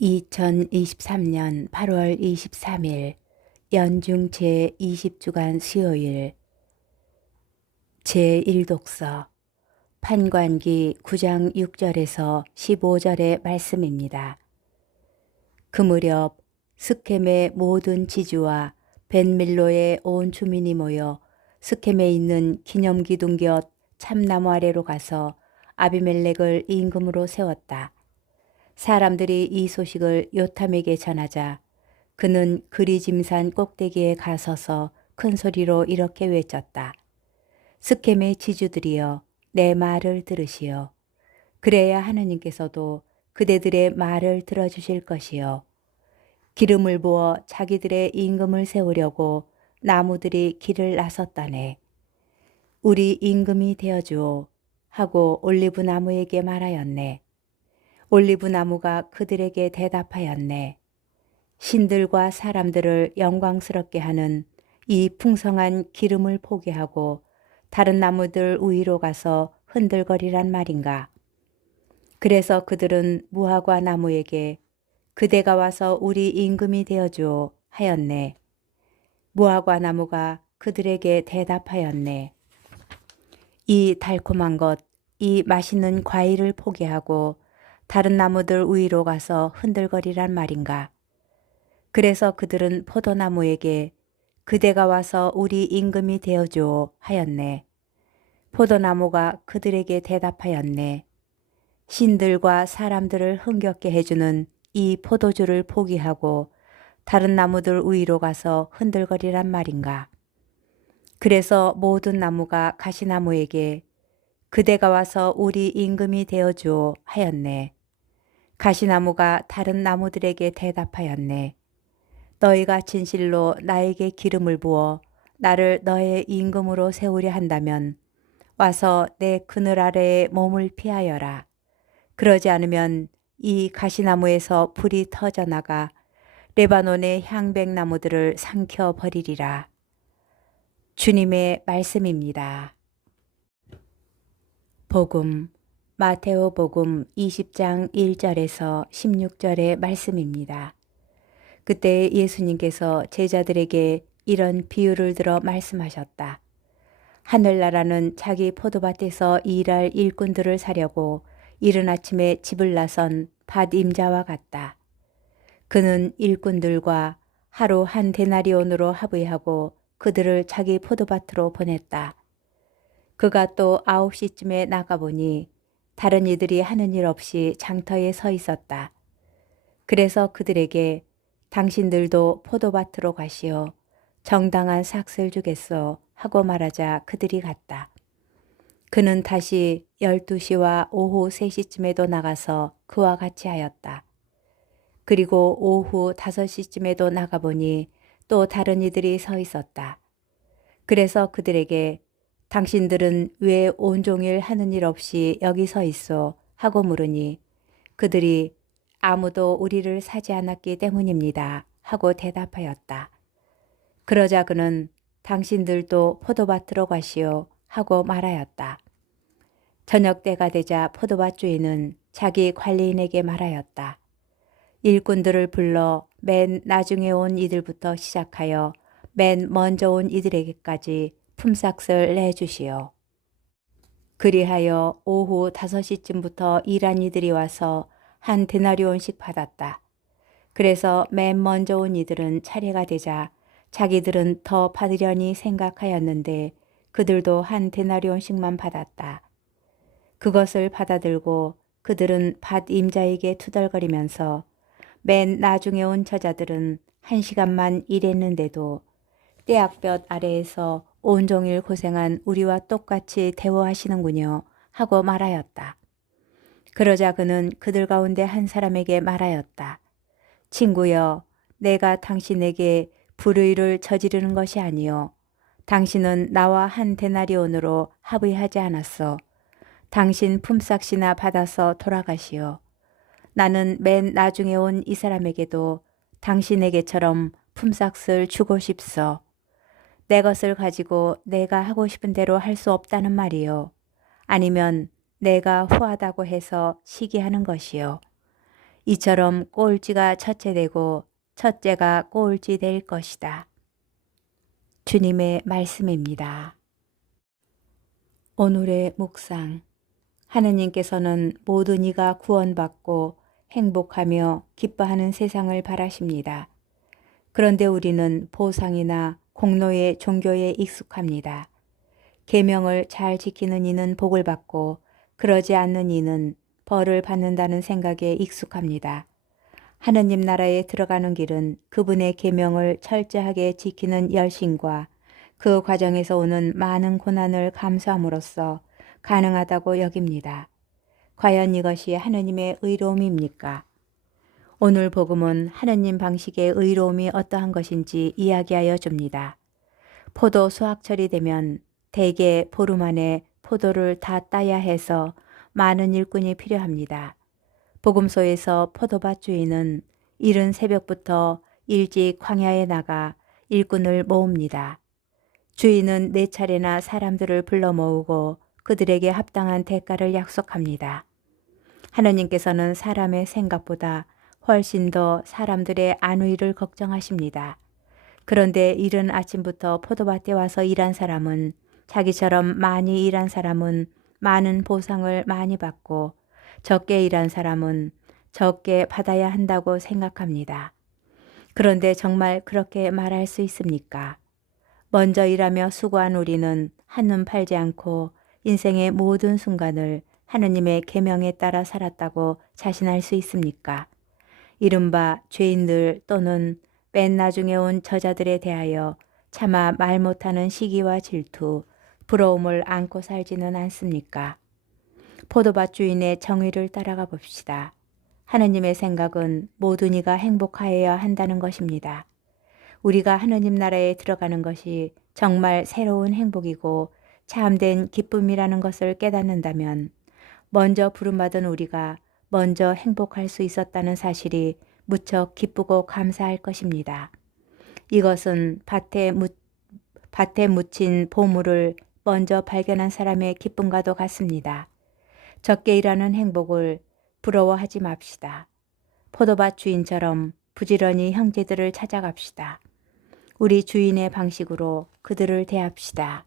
2023년 8월 23일 연중 제20주간 수요일 제1독서 판관기 9장 6절에서 15절의 말씀입니다. 그 무렵 스켐의 모든 지주와 벤밀로의 온 주민이 모여 스켐에 있는 기념기둥 곁 참나무 아래로 가서 아비멜렉을 임금으로 세웠다. 사람들이 이 소식을 요탐에게 전하자 그는 그리짐산 꼭대기에 가서서 큰 소리로 이렇게 외쳤다. 스켐의 지주들이여, 내 말을 들으시오. 그래야 하느님께서도 그대들의 말을 들어주실 것이요. 기름을 부어 자기들의 임금을 세우려고 나무들이 길을 나섰다네. 우리 임금이 되어주오 하고 올리브 나무에게 말하였네. 올리브 나무가 그들에게 대답하였네. 신들과 사람들을 영광스럽게 하는 이 풍성한 기름을 포기하고 다른 나무들 위로 가서 흔들거리란 말인가. 그래서 그들은 무화과 나무에게 그대가 와서 우리 임금이 되어주오 하였네. 무화과 나무가 그들에게 대답하였네. 이 달콤한 것, 이 맛있는 과일을 포기하고 다른 나무들 위로 가서 흔들거리란 말인가. 그래서 그들은 포도나무에게 그대가 와서 우리 임금이 되어주오 하였네. 포도나무가 그들에게 대답하였네. 신들과 사람들을 흥겹게 해주는 이 포도주를 포기하고 다른 나무들 위로 가서 흔들거리란 말인가. 그래서 모든 나무가 가시나무에게 그대가 와서 우리 임금이 되어주오 하였네. 가시나무가 다른 나무들에게 대답하였네. 너희가 진실로 나에게 기름을 부어 나를 너의 임금으로 세우려 한다면 와서 내 그늘 아래에 몸을 피하여라. 그러지 않으면 이 가시나무에서 불이 터져나가 레바논의 향백나무들을 삼켜 버리리라. 주님의 말씀입니다. 복음 마테오 복음 20장 1절에서 16절의 말씀입니다. 그때 예수님께서 제자들에게 이런 비유를 들어 말씀하셨다. 하늘나라는 자기 포도밭에서 일할 일꾼들을 사려고 이른 아침에 집을 나선 밭 임자와 같다. 그는 일꾼들과 하루 한 데나리온으로 합의하고 그들을 자기 포도밭으로 보냈다. 그가 또 9시쯤에 나가보니 다른 이들이 하는 일 없이 장터에 서 있었다. 그래서 그들에게 당신들도 포도밭으로 가시오. 정당한 삭슬 주겠소 하고 말하자 그들이 갔다. 그는 다시 12시와 오후 3시쯤에도 나가서 그와 같이 하였다. 그리고 오후 5시쯤에도 나가보니 또 다른 이들이 서 있었다. 그래서 그들에게 당신들은 왜 온종일 하는 일 없이 여기 서 있소 하고 물으니 그들이 아무도 우리를 사지 않았기 때문입니다 하고 대답하였다. 그러자 그는 당신들도 포도밭으로 가시오 하고 말하였다. 저녁 때가 되자 포도밭 주인은 자기 관리인에게 말하였다. 일꾼들을 불러 맨 나중에 온 이들부터 시작하여 맨 먼저 온 이들에게까지 품삯을 내주시오. 그리하여 오후 5시쯤부터 일한 이들이 와서 한 데나리온씩 받았다. 그래서 맨 먼저 온 이들은 차례가 되자 자기들은 더 받으려니 생각하였는데 그들도 한 데나리온씩만 받았다. 그것을 받아들고 그들은 밭 임자에게 투덜거리면서 맨 나중에 온 저자들은 1시간만 일했는데도 떼약볕 아래에서 온종일 고생한 우리와 똑같이 대우하시는군요 하고 말하였다. 그러자 그는 그들 가운데 한 사람에게 말하였다. 친구여, 내가 당신에게 불의를 저지르는 것이 아니요. 당신은 나와 한 데나리온으로 합의하지 않았어. 당신 품삯이나 받아서 돌아가시오. 나는 맨 나중에 온 이 사람에게도 당신에게처럼 품삯을 주고 싶소. 내 것을 가지고 내가 하고 싶은 대로 할 수 없다는 말이요. 아니면 내가 후하다고 해서 시기하는 것이요. 이처럼 꼴찌가 첫째 되고 첫째가 꼴찌 될 것이다. 주님의 말씀입니다. 오늘의 묵상. 하느님께서는 모든 이가 구원받고 행복하며 기뻐하는 세상을 바라십니다. 그런데 우리는 보상이나 공로의 종교에 익숙합니다. 계명을 잘 지키는 이는 복을 받고 그러지 않는 이는 벌을 받는다는 생각에 익숙합니다. 하느님 나라에 들어가는 길은 그분의 계명을 철저하게 지키는 열심과 그 과정에서 오는 많은 고난을 감수함으로써 가능하다고 여깁니다. 과연 이것이 하느님의 의로움입니까? 오늘 복음은 하느님 방식의 의로움이 어떠한 것인지 이야기하여 줍니다. 포도 수확철이 되면 대개 보름 안에 포도를 다 따야 해서 많은 일꾼이 필요합니다. 복음소에서 포도밭 주인은 이른 새벽부터 일찍 광야에 나가 일꾼을 모읍니다. 주인은 4차례나 사람들을 불러 모으고 그들에게 합당한 대가를 약속합니다. 하느님께서는 사람의 생각보다 훨씬 더 사람들의 안위를 걱정하십니다. 그런데 이른 아침부터 포도밭에 와서 일한 사람은 자기처럼 많이 일한 사람은 많은 보상을 많이 받고 적게 일한 사람은 적게 받아야 한다고 생각합니다. 그런데 정말 그렇게 말할 수 있습니까? 먼저 일하며 수고한 우리는 한눈 팔지 않고 인생의 모든 순간을 하느님의 계명에 따라 살았다고 자신할 수 있습니까? 이른바 죄인들 또는 맨 나중에 온 저자들에 대하여 차마 말 못하는 시기와 질투, 부러움을 안고 살지는 않습니까? 포도밭 주인의 정의를 따라가 봅시다. 하느님의 생각은 모든 이가 행복하여야 한다는 것입니다. 우리가 하느님 나라에 들어가는 것이 정말 새로운 행복이고 참된 기쁨이라는 것을 깨닫는다면 먼저 부름받은 우리가 먼저 행복할 수 있었다는 사실이 무척 기쁘고 감사할 것입니다. 이것은 밭에 묻힌 보물을 먼저 발견한 사람의 기쁨과도 같습니다. 적게 일하는 행복을 부러워하지 맙시다. 포도밭 주인처럼 부지런히 형제들을 찾아갑시다. 우리 주인의 방식으로 그들을 대합시다.